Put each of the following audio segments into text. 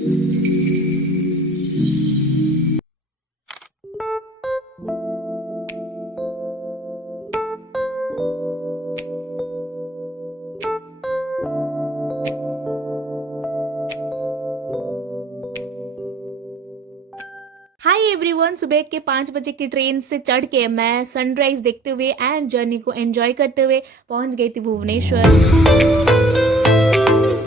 Hi everyone, सुबह के 5 बजे की ट्रेन से चढ़ के मैं सनराइज देखते हुए एंड जर्नी को एंजॉय करते हुए पहुंच गई थी भुवनेश्वर।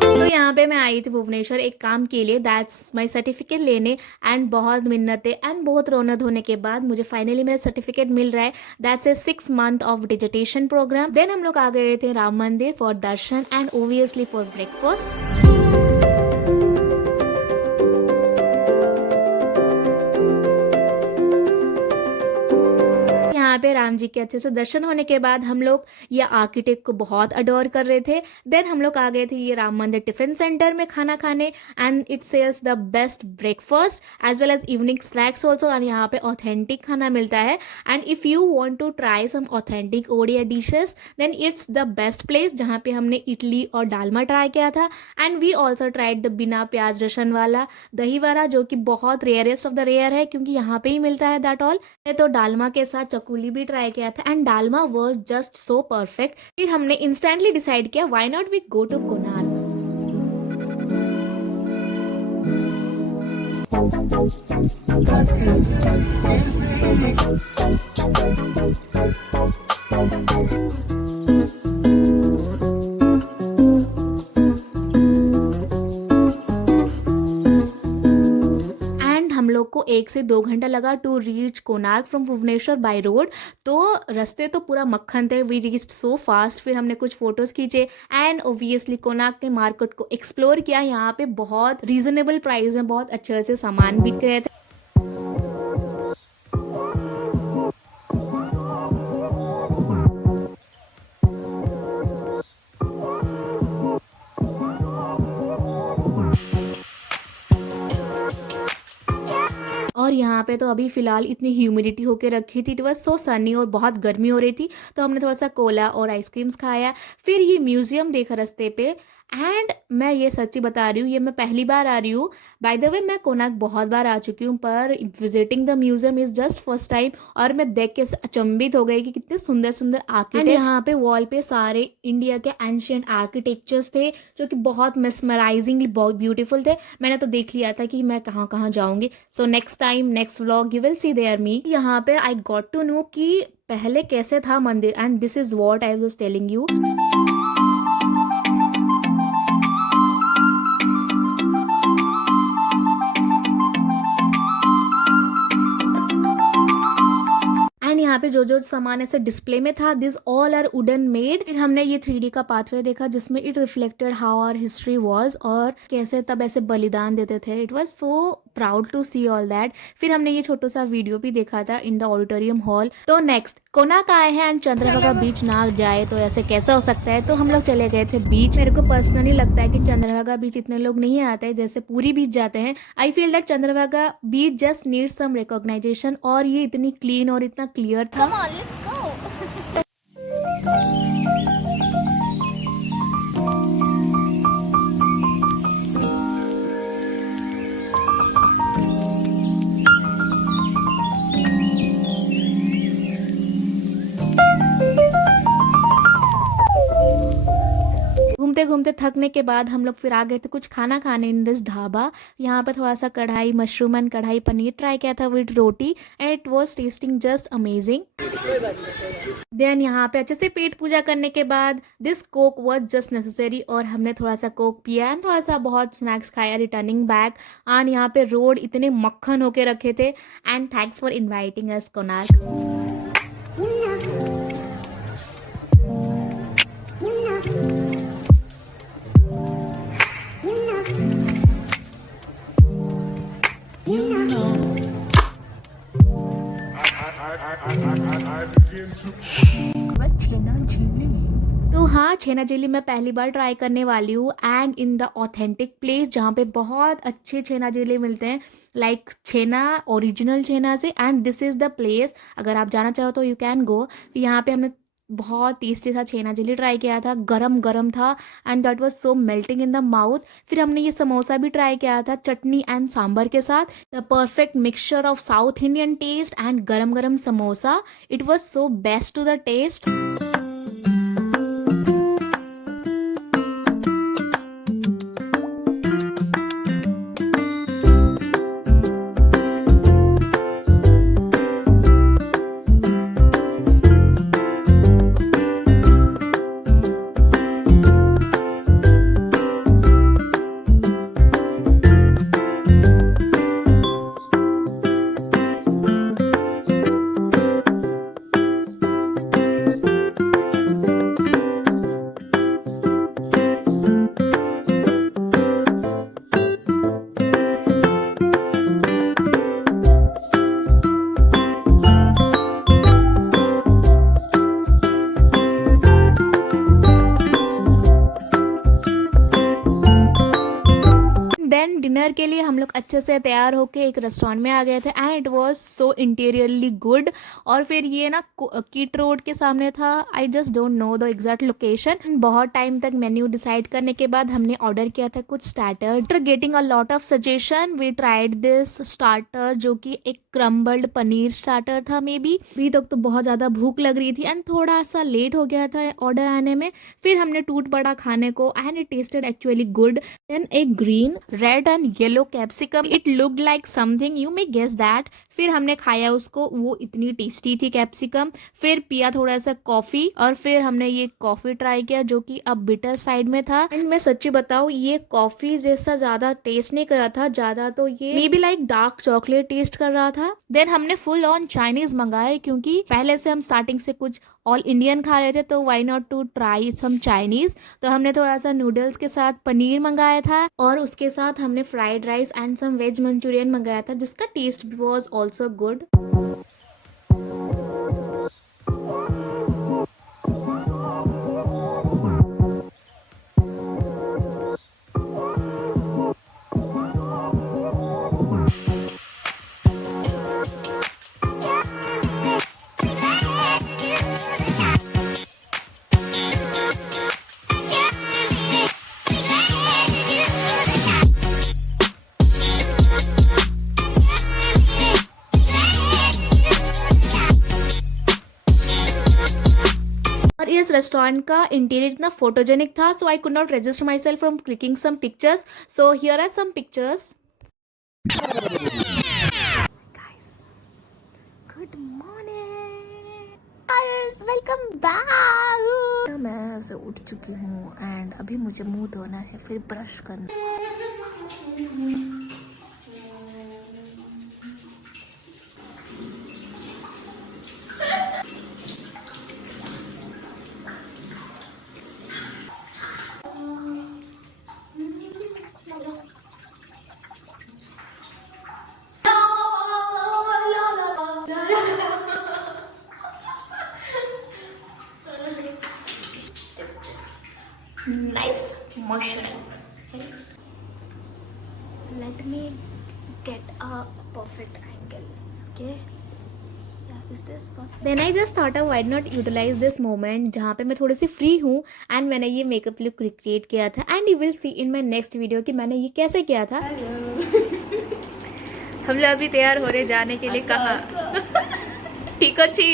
तो यहाँ पे मैं आई थी भुवनेश्वर एक काम के लिए, दैट्स माय सर्टिफिकेट लेने। एंड बहुत मिन्नतें एंड बहुत रोना धोने के बाद मुझे फाइनली मेरा सर्टिफिकेट मिल रहा है। That's a 6 month of digitation programme. Then हम लोग आ गए थे Ram Mandir for darshan and obviously for breakfast. यहाँ पे राम जी के अच्छे से दर्शन होने के बाद हम लोग ये आर्किटेक्ट को बहुत अडोर कर रहे थे। देन हम लोग आ गए थे ये राम मंदिर टिफिन सेंटर में खाना खाने and it sells the best breakfast as well as evening snacks also. और यहाँ पे ऑथेंटिक खाना मिलता है and if you want to try some authentic Odia dishes then it's the best place, जहाँ पे हमने इडली और डालमा ट्राई किया था। And we also tried the बिना प्याज रसन वाला दही वड़ा, जो कि बहुत रेयरेस्ट ऑफ द रेयर है क्योंकि यहाँ पे ही मिलता है दैट ऑल। तो डालमा के साथ चकुली भी ट्राई किया था and dalma was just so perfect. फिर हमने इंस्टेंटली डिसाइड किया why not we go to Konark. हम लोग को 1 से 2 घंटा लगा to reach Konark from Bhubaneswar by road. तो रास्ते तो पूरा मक्खन थे, वी रीच्ड सो फास्ट। फिर हमने कुछ फोटोज खींचे एंड ओबियसली कोणार्क के मार्केट को एक्सप्लोर किया। यहाँ पे बहुत रीजनेबल प्राइस में बहुत अच्छे से सामान बिक रहे थे। और यहाँ पे तो अभी फ़िलहाल इतनी ह्यूमिडिटी होके रखी थी, इट वॉज सो सनी और बहुत गर्मी हो रही थी। तो हमने थोड़ा सा कोला और आइसक्रीम्स खाया। फिर ये म्यूज़ियम देखा रास्ते पे एंड मैं ये सच्ची बता रही हूँ, ये मैं पहली बार आ रही हूँ। बाय द वे मैं कोणार्क बहुत बार आ चुकी हूँ पर visiting the museum is just first time. और मैं देख के अचंभित हो गई कि कितने सुंदर सुंदर आर्किटेक्ट। यहाँ पे वॉल पे सारे इंडिया के एंशियंट आर्किटेक्चर्स थे जो कि बहुत मेस्मराइजिंगली बहुत ब्यूटीफुल थे। मैंने तो देख लिया था कि मैं कहाँ कहाँ जाऊँगी। So next time next vlog you will see there me. यहाँ पे आई गॉट टू नो कि पहले कैसे था मंदिर and this is what I was telling you. यहाँ पे जो जो सामान ऐसे डिस्प्ले में था this all are wooden made. फिर हमने ये 3D का पाथवे देखा जिसमें it reflected how our history was और कैसे तब ऐसे बलिदान देते थे। It was so proud to see all that. फिर हमने ये छोटा सा वीडियो भी देखा था इन द ऑडिटोरियम हॉल। तो नेक्स्ट कोणार्क आए हैं एंड चंद्रभागा बीच ना जाए तो ऐसे कैसा हो सकता है। तो हम लोग चले गए थे बीच। मेरे को पर्सनली लगता है कि चंद्रभागा बीच इतने लोग नहीं आते जैसे पूरी बीच जाते हैं। I feel that Chandrabhaga beach just need some recognisation और ये इतनी क्लीन और इतना क्लियर था। Come on, let's go. घूमते घूमते थकने के बाद हम लोग फिर आ गए थे कुछ खाना खाने इन दिस ढाबा। यहाँ पे थोड़ा सा कढ़ाई मशरूम एंड कढ़ाई पनीर ट्राई किया था with roti and it was tasting just amazing. Then यहाँ पे अच्छे से पेट पूजा करने के बाद this coke was just necessary और हमने थोड़ा सा कोक पिया एंड थोड़ा सा बहुत स्नैक्स खाया रिटर्निंग बैक। एंड यहाँ पे रोड इतने मक्खन होके रखे थे एंड थैंक्स फॉर इन्वाइटिंग अस कोणार्क। तो हाँ, छेना चिल्ली मैं पहली बार ट्राई करने वाली हूँ and in the authentic place जहाँ पे बहुत अच्छे छेना चिल्ली मिलते हैं लाइक छेना ओरिजिनल छेना से। And this is the place, अगर आप जाना चाहो तो यू कैन गो। यहाँ पे हमने बहुत टेस्टी सा छेना चिली ट्राई किया था, गरम-गरम था and that was so melting in the mouth. फिर हमने ये समोसा भी ट्राई किया था चटनी एंड सांभर के साथ। The perfect mixture of South Indian taste and गरम-गरम samosa. It was so best to the taste. Then dinner के लिए हम लोग अच्छे से तैयार होके एक रेस्टोरेंट में आ गए थे and it was so interiorly good. और फिर ये ना किट रोड के सामने था। I just don't know the exact location. बहुत टाइम तक मेन्यू डिसाइड करने के बाद हमने ऑर्डर किया था कुछ starter. After getting a lot of suggestion we tried this starter जो कि एक क्रम्बल्ड पनीर स्टार्टर था। मे बी अभी तक तो बहुत ज़्यादा भूख लग रही थी एंड थोड़ा सा लेट हो गया था ऑर्डर आने में। फिर हमने टूट पड़ा खाने को and it tasted actually good. Then एक green red and yellow capsicum, it looked like something, you may guess that. फिर हमने खाया उसको, वो इतनी टेस्टी थी कैप्सिकम। फिर पिया थोड़ा सा कॉफ़ी और फिर हमने ये कॉफ़ी ट्राई किया जो कि अब बिटर साइड में था। एंड मैं सच्ची बताऊँ ये कॉफ़ी जैसा ज़्यादा टेस्ट नहीं कर रहा था, ज़्यादा तो ये may be like dark chocolate taste कर रहा था। देन हमने फुल ऑन चाइनीज़ मंगाए क्योंकि पहले से हम स्टार्टिंग से कुछ ऑल इंडियन खा रहे थे तो why not to try some Chinese. तो हमने थोड़ा सा नूडल्स के साथ पनीर मंगाया था और उसके साथ हमने fried rice and some veg manchurian मंगाया था जिसका टेस्ट वॉज ऑल्सो गुड। और इस रेस्टोरेंट का इंटीरियर इतना फोटोजेनिक था so I could not resist myself from clicking some pictures. So here are some pictures. Good morning guys, welcome back. मैं ऐसे उठ चुकी हूँ एंड अभी मुझे मुंह धोना है फिर ब्रश करना। Nice moisturizer. Okay. Let me get a perfect angle. Okay. Yeah, is this perfect? Then I just thought of why not utilize this moment जहाँ पे मैं थोड़ी सी फ्री हूँ एंड मैंने ये मेकअप लुक रिक्रिएट किया था and you will C in my next video कि मैंने ये कैसे किया था। हम लोग अभी तैयार हो रहे जाने के लिए। कहाँ? ठीक अच्छी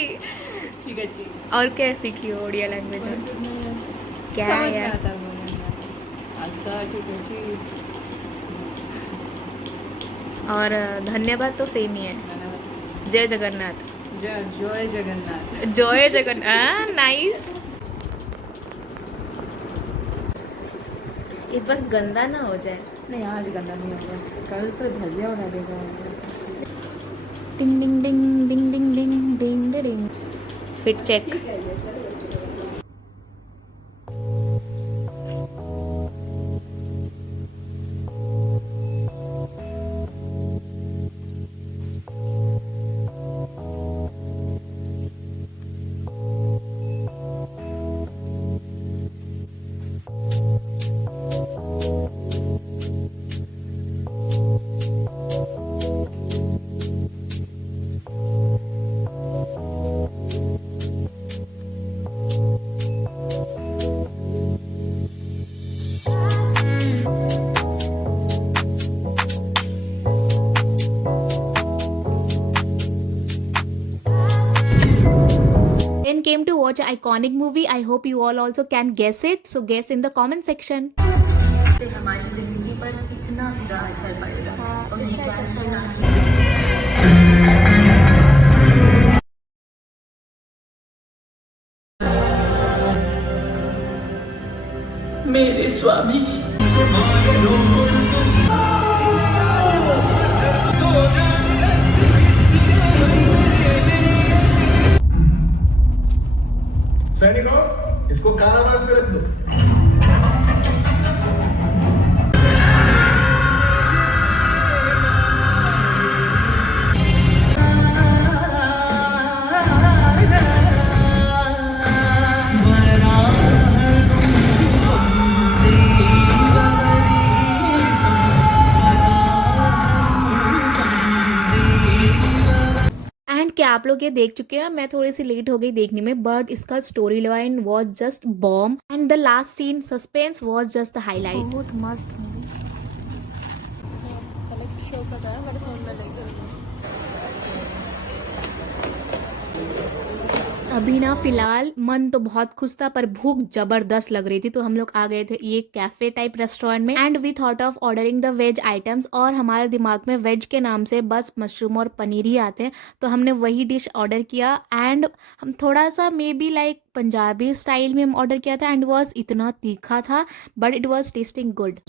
और क्या सीखी हो ओडिया लैंग्वेज में? क्या यार और धन्यवाद तो सेम ही है। जय जगन्नाथ। जय जगन्नाथ। जय जगन्नाथ। नाइस। ये बस गंदा ना हो जाए। नहीं आज गंदा नहीं होगा, कल तो धजिया उड़ा देगा। Ding ding ding ding ding ding ding ding. Fit check. watch an iconic movie. I hope you all also can guess it. So guess in the comment section. से हमारी जिंदगी पर इतना बुरा असर पड़ेगा हाँ, और इससे ये अच्छा कैंसर सुना। ना मेरे स्वामी सैनिकों, इसको कारावास में रख दो। एंड क्या आप लोग ये देख चुके हैं? मैं थोड़ी सी लेट हो गई देखने में, बट इसका story line was just bomb and the last scene suspense was just the highlight. बहुत मस्त मूवी। शो कर रहा है बट फोन में लेकर अभी ना फिलहाल मन तो बहुत खुश था पर भूख जबरदस्त लग रही थी, तो हम लोग आ गए थे ये कैफे टाइप रेस्टोरेंट में and we thought of ordering the veg items. और हमारे दिमाग में वेज के नाम से बस मशरूम और पनीर ही आते हैं, तो हमने वही डिश ऑर्डर किया एंड हम थोड़ा सा मे बी लाइक पंजाबी स्टाइल में हम ऑर्डर किया था एंड वॉज इतना तीखा था but it was tasting good.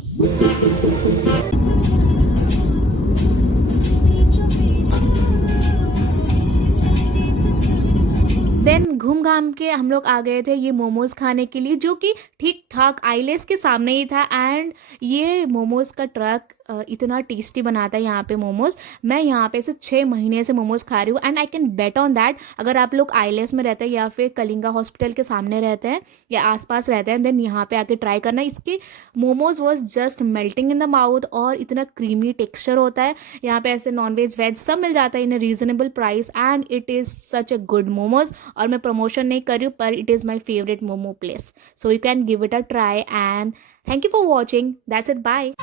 Then घूम घाम के हम लोग आ गए थे ये मोमोज खाने के लिए, जो कि ठीक ठाक आईलेस के सामने ही था एंड ये मोमोज का ट्रक इतना टेस्टी बनाता है यहाँ पे मोमोज। मैं यहाँ पे से 6 महीने से मोमोज खा रही हूँ and I can bet on that. अगर आप लोग आईलेस में रहते हैं या फिर कलिंगा हॉस्पिटल के सामने रहते हैं या आसपास रहते हैं, देन यहाँ पे आके ट्राई करना। इसके momos was just melting in the mouth और इतना क्रीमी टेक्सचर होता है। यहाँ पे ऐसे नॉनवेज वेज सब मिल जाता है in a reasonable price and it is such a good momos. और मैं प्रमोशन नहीं कर रही हूँ पर it is my favourite momo place, so you can give it a try and thank you for watching. That's it, bye.